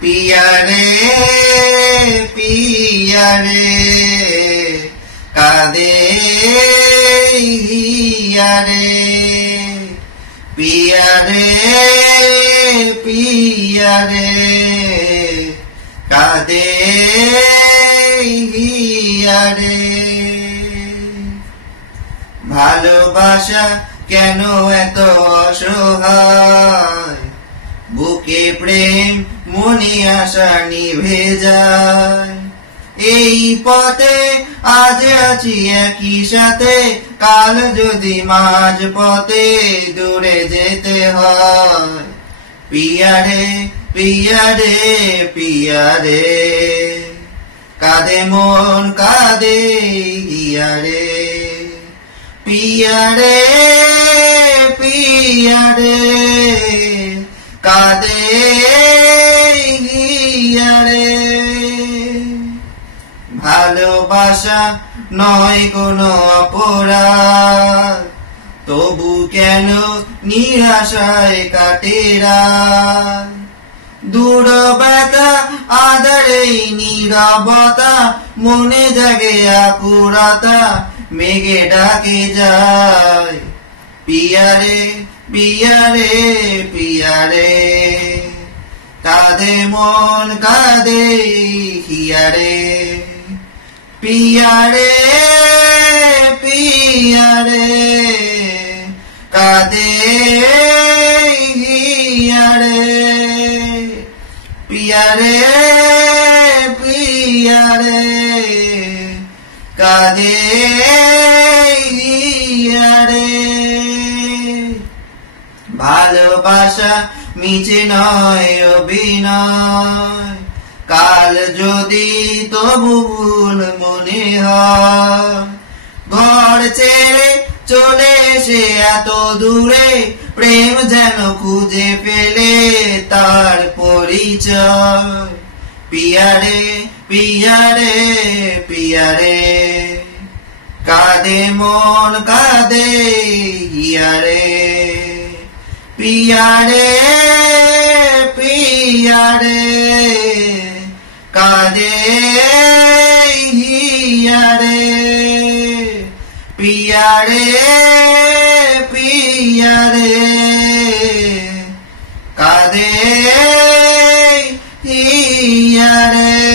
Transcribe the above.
पिया रे कादे हिया रे पिया रे कादे हिया रे ভালোবাসা কেন এত অসহায় বুকে প্রেম মনে আশা নিভে যায় এই পথে আজ আছি একই সাথে কাল যদি মাঝ পথে দূরে যেতে হয় পিয়া রে কাঁদে মন কাঁদে হিয়া রে पिया रे कादे हिया रे ভালোবাসা নয় কোনো অপরাধ তবু কেন নিরাশায় কাটে রাত দূর ব্যথা আধারে নীরবতা মনে জাগে আকুলতা মেঘে ডাকে যায় পিয়া রে কাঁদে মন কাঁদে হিয়া রে পিয়া রে কাঁদে হিয়া রে पिया रे कादे हिया रे ভালোবাসা মিছে নয় অভিনয় কাল যদি তবু ভুল মনে হয় ঘর ছেড়ে চলে এসে এত দূরে প্রেম যেন খুঁজে ফেলে তার পরিচয় পিয়া রে কাঁদে মন কাঁদে হিয়া রে পিয়া রে কাঁদে হিয়া রে पिया रे कादे हिया रे।